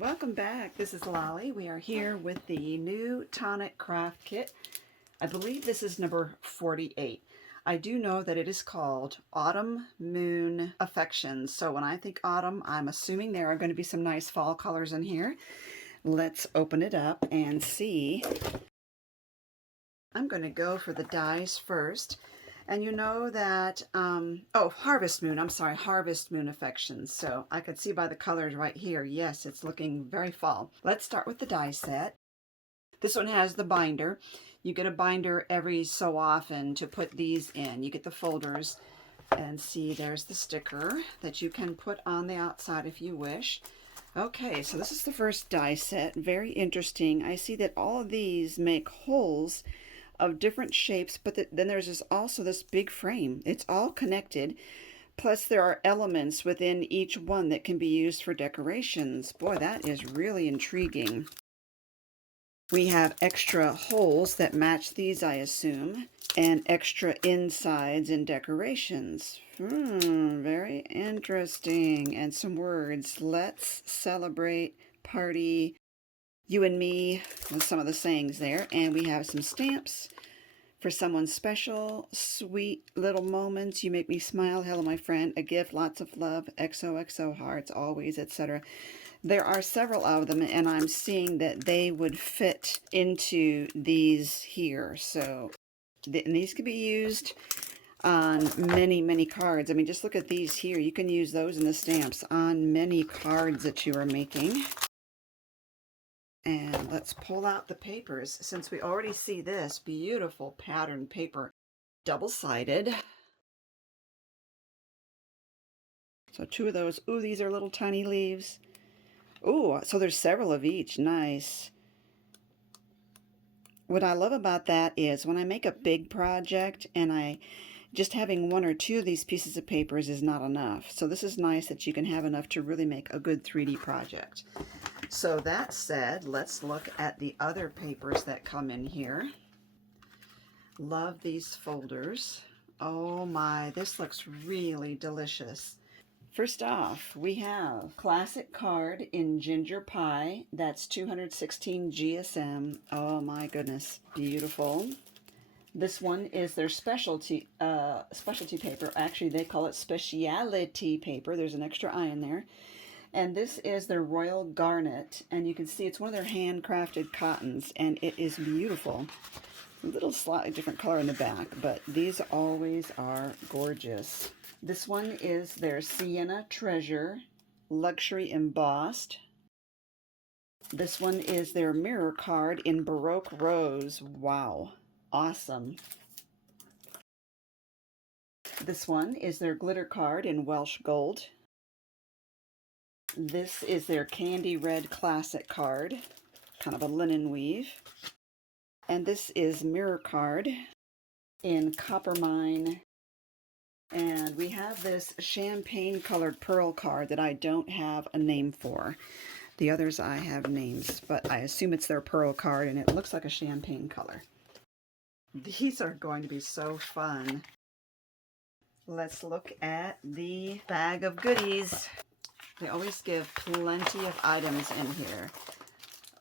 Welcome back. This is Lolly. We are here with the new Tonic Craft Kit. I believe this is number 48. I do know that it is called Autumn Moon Affections. So when I think autumn, I'm assuming there are going to be some nice fall colors in here. Let's open it up and see. I'm going to go for the dies first. And you know that, Harvest Moon, I'm sorry, Harvest Moon Affections. So I could see by the colors right here, yes, it's looking very fall. Let's start with the die set. This one has the binder. You get a binder every so often to put these in. You get the folders, and see there's the sticker that you can put on the outside if you wish. Okay, so this is the first die set. Very interesting. I see that all of these make holes of different shapes, but then there's also this big frame. It's all connected. Plus there are elements within each one that can be used for decorations. Boy, that is really intriguing. We have extra holes that match these, I assume, and extra insides and decorations. Very interesting. And some words. Let's celebrate, party, you and me, and some of the sayings there. And we have some stamps for someone special, sweet little moments, you make me smile, hello my friend, a gift, lots of love, XOXO hearts, always, etc. There are several of them, and I'm seeing that they would fit into these here. So and these can be used on many cards. I mean, just look at these here. You can use those in the stamps on many cards that you are making. And let's pull out the papers, since we already see this beautiful pattern paper, double-sided. So two of those. Ooh, these are little tiny leaves. Ooh, so there's several of each. Nice. What I love about that is when I make a big project and just having one or two of these pieces of papers is not enough. So this is nice that you can have enough to really make a good 3D project. So that said, let's look at the other papers that come in here. Love these folders. Oh my, this looks really delicious. First off, we have classic card in ginger pie. That's 216 GSM. Oh my goodness, beautiful. This one is their specialty paper. Actually, they call it speciality paper. There's an extra I in there. And this is their Royal Garnet, and you can see it's one of their handcrafted cottons, and it is beautiful. A little slightly different color in the back, but these always are gorgeous. This one is their Sienna Treasure Luxury Embossed. This one is their mirror card in Baroque Rose. Wow, awesome. This one is their glitter card in Welsh Gold. This is their Candy Red Classic card, kind of a linen weave. And this is mirror card in Coppermine. And we have this champagne colored pearl card that I don't have a name for. The others I have names, but I assume it's their pearl card, and it looks like a champagne color. These are going to be so fun. Let's look at the bag of goodies. They always give plenty of items in here.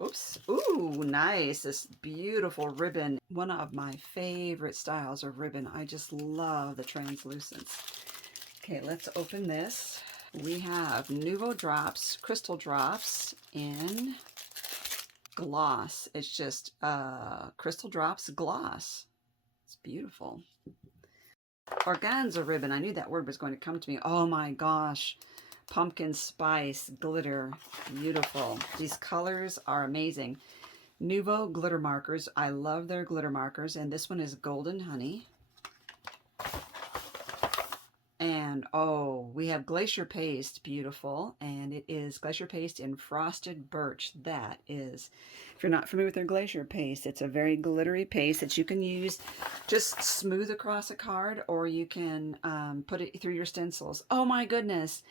Oops. Ooh, nice. This beautiful ribbon. One of my favorite styles of ribbon. I just love the translucence. Okay, let's open this. We have Nuvo drops, crystal drops in gloss. It's just crystal drops gloss. It's beautiful. Organza ribbon. I knew that word was going to come to me. Oh my gosh. Pumpkin spice glitter, beautiful. These colors are amazing. Nuvo glitter markers. I love their glitter markers, and this one is golden honey. And oh, we have glacier paste, beautiful, and it is glacier paste in frosted birch. That is, if you're not familiar with their glacier paste, it's a very glittery paste that you can use just smooth across a card, or you can put it through your stencils. Oh my goodness.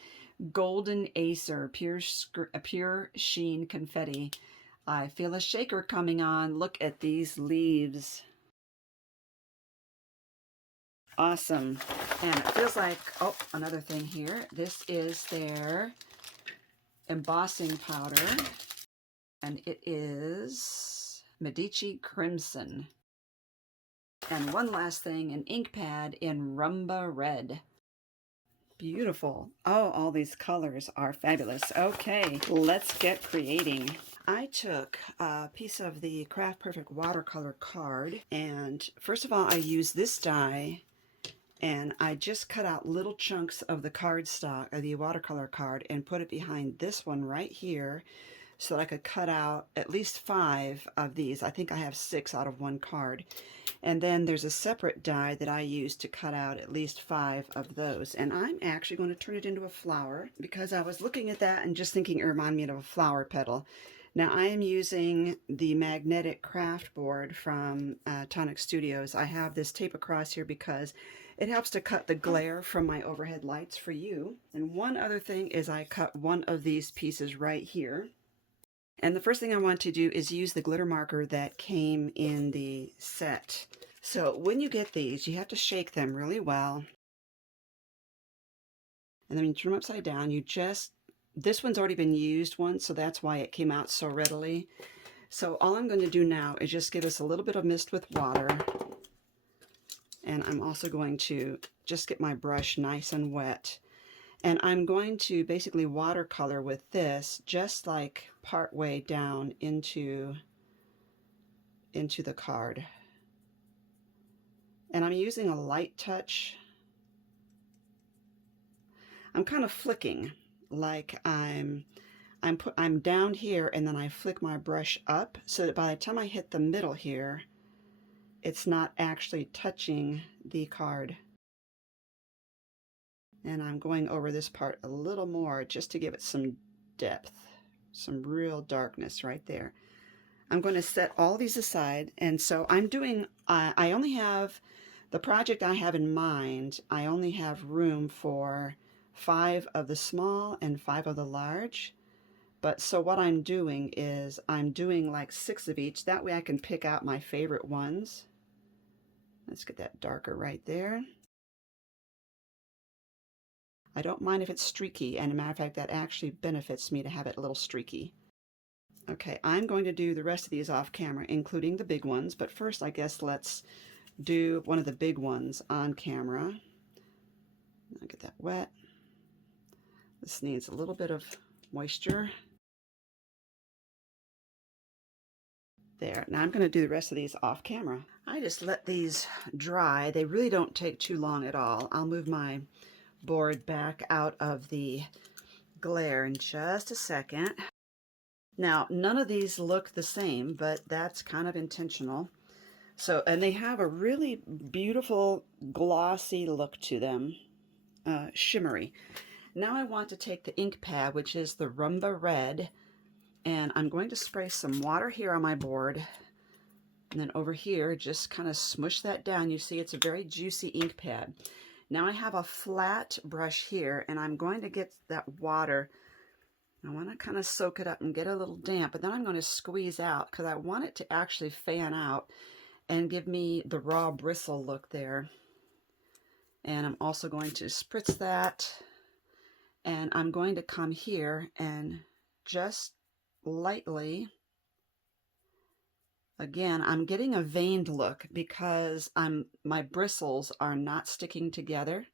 Golden Acer, pure sheen confetti. I feel a shaker coming on. Look at these leaves. Awesome. And it feels like, oh, another thing here. This is their embossing powder, and it is Medici Crimson. And one last thing, an ink pad in Rumba Red. Beautiful. Oh, all these colors are fabulous. Okay, let's get creating. I took a piece of the Craft Perfect watercolor card, and first of all, I used this die, and I just cut out little chunks of the cardstock, of the watercolor card, and put it behind this one right here, so that I could cut out at least 5 of these. I think I have 6 out of one card. And then there's a separate die that I use to cut out at least 5 of those. And I'm actually going to turn it into a flower, because I was looking at that and just thinking it reminded me of a flower petal. Now I am using the magnetic craft board from Tonic Studios. I have this tape across here because it helps to cut the glare from my overhead lights for you. And one other thing is I cut one of these pieces right here. And the first thing I want to do is use the glitter marker that came in the set. So when you get these, you have to shake them really well. And then when you turn them upside down, you just, this one's already been used once, so that's why it came out so readily. So all I'm going to do now is just give us a little bit of mist with water. And I'm also going to just get my brush nice and wet. And I'm going to basically watercolor with this, just like part way down into the card. And I'm using a light touch. I'm kind of flicking, like I'm down here, and then I flick my brush up, so that by the time I hit the middle here, it's not actually touching the card. And I'm going over this part a little more just to give it some depth, some real darkness right there. I'm going to set all these aside, and so I'm doing, I only have, the project I have in mind, I only have room for 5 of the small and 5 of the large. But so what I'm doing is I'm doing like 6 of each. That way I can pick out my favorite ones. Let's get that darker right there. I don't mind if it's streaky, and as a matter of fact, that actually benefits me to have it a little streaky. Okay, I'm going to do the rest of these off camera, including the big ones, but first I guess let's do one of the big ones on camera. I'll get that wet. This needs a little bit of moisture. There, now I'm going to do the rest of these off camera. I just let these dry. They really don't take too long at all. I'll move my board back out of the glare in just a second. Now, none of these look the same, but that's kind of intentional. So, and they have a really beautiful glossy look to them, shimmery. Now I want to take the ink pad, which is the Rumba Red, and I'm going to spray some water here on my board, and then over here just kind of smush that down. You see it's a very juicy ink pad. Now I have a flat brush here, and I'm going to get that water. I want to kind of soak it up and get a little damp, but then I'm going to squeeze out because I want it to actually fan out and give me the raw bristle look there. And I'm also going to spritz that, and I'm going to come here and just lightly, again, I'm getting a veined look because my bristles are not sticking together,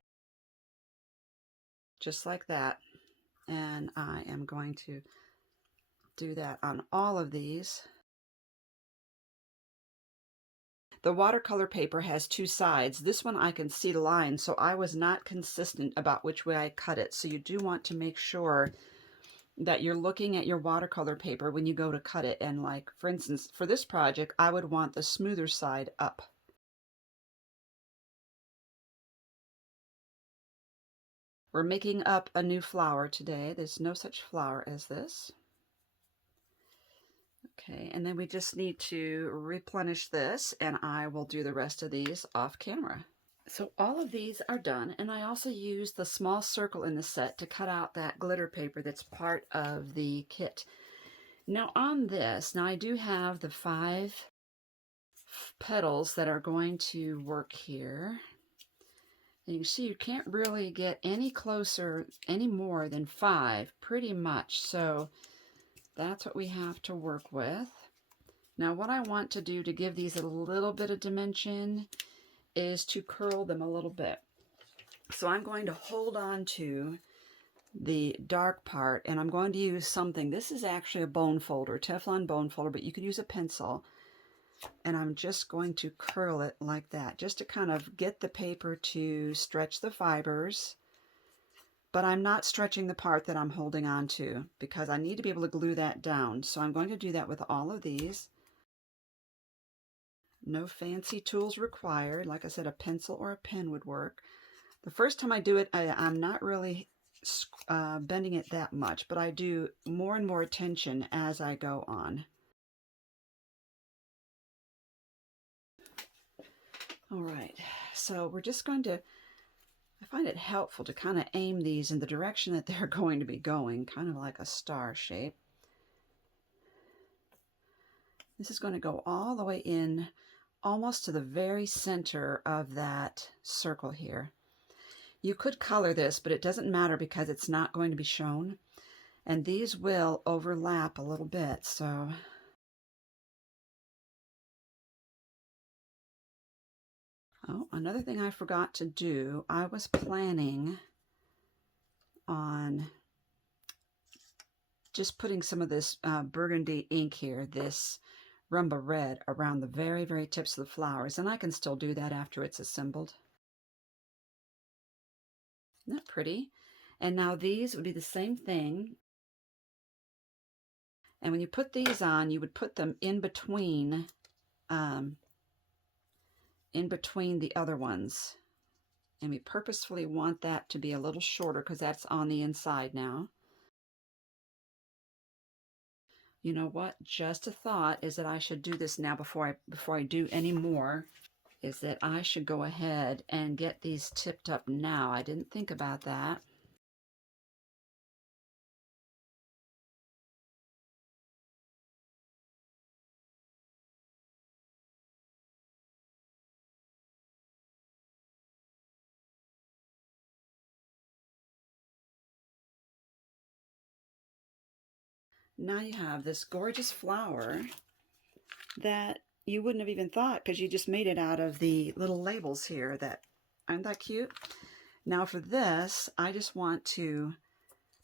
just like that. And I am going to do that on all of these. The watercolor paper has 2 sides. This one I can see the line, so I was not consistent about which way I cut it. So you do want to make sure that you're looking at your watercolor paper when you go to cut it. And like, for instance, for this project, I would want the smoother side up. We're making up a new flower today. There's no such flower as this. Okay, and then we just need to replenish this, and I will do the rest of these off camera. So all of these are done, and I also used the small circle in the set to cut out that glitter paper that's part of the kit. Now on this, now I do have the 5 petals that are going to work here. And you can see you can't really get any closer, any more than 5, pretty much. So that's what we have to work with. Now what I want to do to give these a little bit of dimension is to curl them a little bit. So I'm going to hold on to the dark part, and I'm going to use something. This is actually a bone folder, Teflon bone folder, but you could use a pencil. And I'm just going to curl it like that, just to kind of get the paper to stretch the fibers. But I'm not stretching the part that I'm holding on to, because I need to be able to glue that down. So I'm going to do that with all of these. No fancy tools required. Like I said, a pencil or a pen would work. The first time I do it, I'm not really bending it that much, but I do more and more attention as I go on. All right, so we're just going to, I find it helpful to kind of aim these in the direction that they're going to be going, kind of like a star shape. This is going to go all the way in, almost to the very center of that circle here. You could color this, but it doesn't matter because it's not going to be shown. And these will overlap a little bit, so. Oh, another thing I forgot to do, I was planning on just putting some of this burgundy ink here, this Rumba Red, around the very, very tips of the flowers. And I can still do that after it's assembled. Isn't that pretty? And now these would be the same thing. And when you put these on, you would put them in between the other ones. And we purposefully want that to be a little shorter because that's on the inside now. You know what? Just a thought is that I should do this now before I do any more. Is that I should go ahead and get these tipped up now. I didn't think about that. Now you have this gorgeous flower that you wouldn't have even thought because you just made it out of the little labels here. Aren't that cute? Now for this, I just want to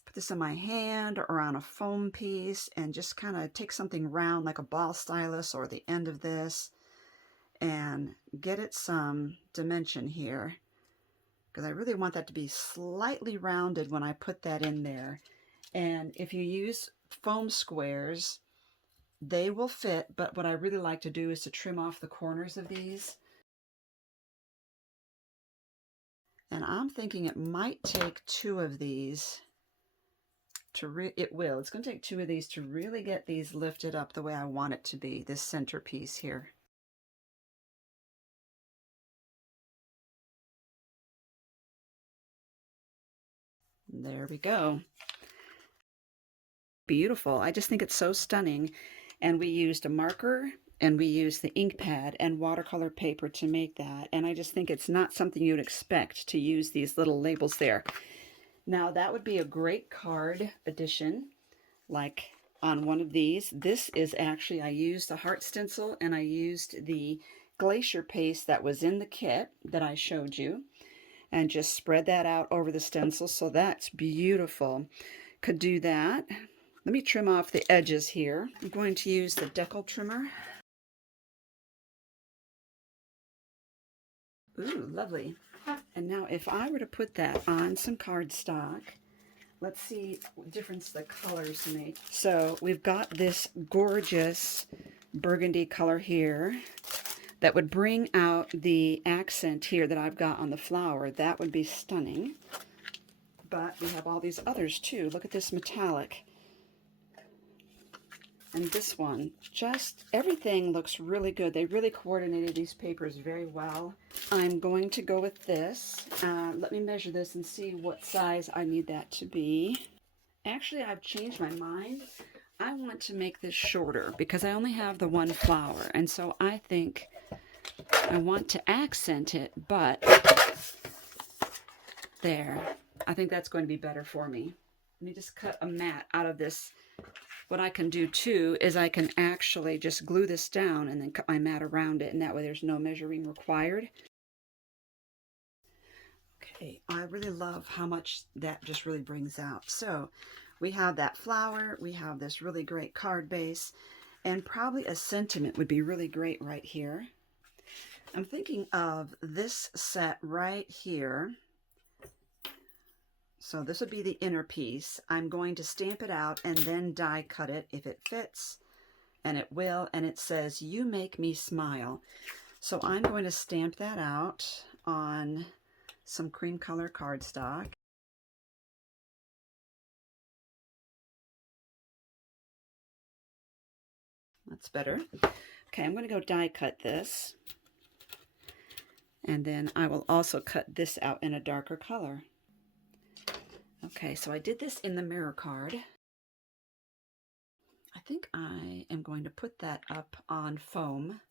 put this in my hand or on a foam piece and just kind of take something round like a ball stylus or the end of this and get it some dimension here, because I really want that to be slightly rounded when I put that in there. And if you use foam squares, they will fit, but what I really like to do is to trim off the corners of these. And I'm thinking it might take 2 of these to it's going to take 2 of these to really get these lifted up the way I want it to be, this centerpiece here. There we go. Beautiful. I just think it's so stunning. And we used a marker and we used the ink pad and watercolor paper to make that. And I just think it's not something you'd expect to use these little labels there. Now that would be a great card addition, like on one of these. This is actually, I used a heart stencil and I used the glacier paste that was in the kit that I showed you, and just spread that out over the stencil. So that's beautiful. Could do that. Let me trim off the edges here. I'm going to use the Deckle Trimmer. Ooh, lovely. And now if I were to put that on some cardstock, let's see what difference the colors make. So we've got this gorgeous burgundy color here that would bring out the accent here that I've got on the flower. That would be stunning. But we have all these others too. Look at this metallic. And this one, just everything looks really good. They really coordinated these papers very well. I'm going to go with this. Let me measure this and see what size I need that to be. Actually, I've changed my mind. I want to make this shorter because I only have the one flower. And so I think I want to accent it, but There. I think that's going to be better for me. Let me just cut a mat out of this. What I can do too is I can actually just glue this down and then cut my mat around it, and that way there's no measuring required. Okay, I really love how much that just really brings out. So we have that flower, we have this really great card base, and probably a sentiment would be really great right here. I'm thinking of this set right here. So this would be the inner piece. I'm going to stamp it out and then die cut it if it fits, and it will, and it says, "You make me smile." So I'm going to stamp that out on some cream color cardstock. That's better. Okay, I'm going to go die cut this, and then I will also cut this out in a darker color. Okay, so I did this in the mirror card. I think I am going to put that up on foam.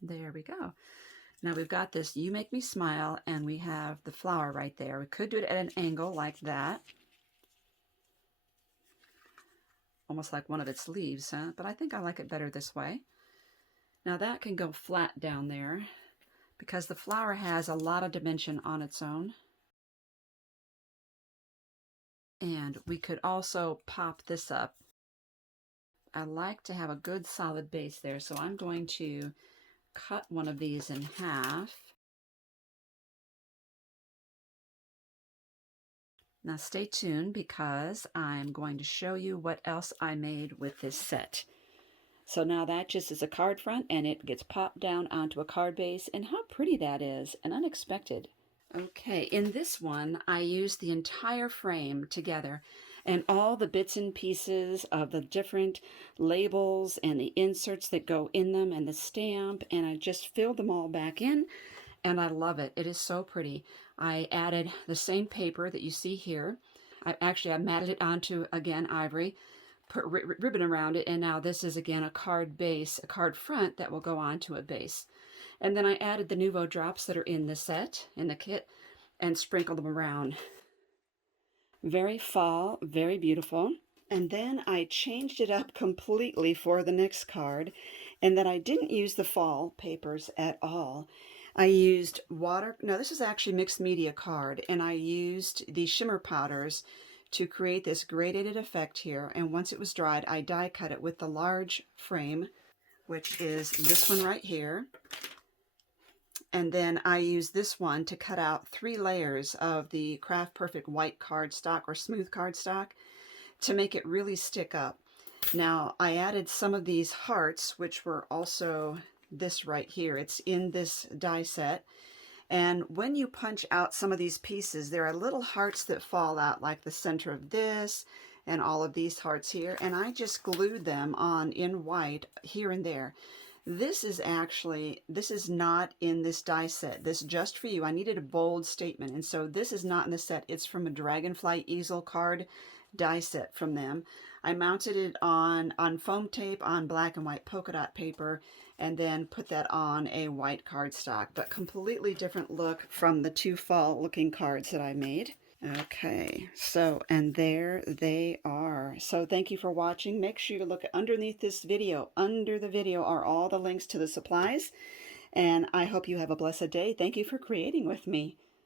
There we go. Now we've got this "You Make Me Smile," and we have the flower right there. We could do it at an angle like that. Almost like one of its leaves, huh? But I think I like it better this way. Now that can go flat down there because the flower has a lot of dimension on its own. And we could also pop this up. I like to have a good solid base there, so I'm going to cut one of these in half. Now stay tuned because I'm going to show you what else I made with this set. So now that just is a card front, and it gets popped down onto a card base, and how pretty that is, and unexpected. Okay, in this one I used the entire frame together, and all the bits and pieces of the different labels and the inserts that go in them and the stamp, and I just filled them all back in, and I love it. It is so pretty. I added the same paper that you see here. I matted it onto, again, ivory, put ribbon around it, and now this is again a card base, a card front that will go onto a base. And then I added the Nuvo drops that are in the set, in the kit, and sprinkled them around. Very fall, very beautiful. And then I changed it up completely for the next card, and then I didn't use the fall papers at all. I used this is actually mixed media card, and I used the Shimmer Powders to create this gradated effect here, and once it was dried, I die cut it with the large frame, which is this one right here. And then I used this one to cut out 3 layers of the Craft Perfect white cardstock or smooth cardstock to make it really stick up. Now I added some of these hearts, which were also this right here. It's in this die set. And when you punch out some of these pieces, there are little hearts that fall out, like the center of this and all of these hearts here. And I just glued them on in white here and there. This is not in this die set. This Just For You. I needed a bold statement. And so this is not in the set. It's from a Dragonfly Easel card die set from them. I mounted it on foam tape on black and white polka dot paper, and then put that on a white cardstock, but completely different look from the 2 fall looking cards that I made. Okay, so, and there they are. So thank you for watching. Make sure you look underneath this video. Under the video are all the links to the supplies, and I hope you have a blessed day. Thank you for creating with me.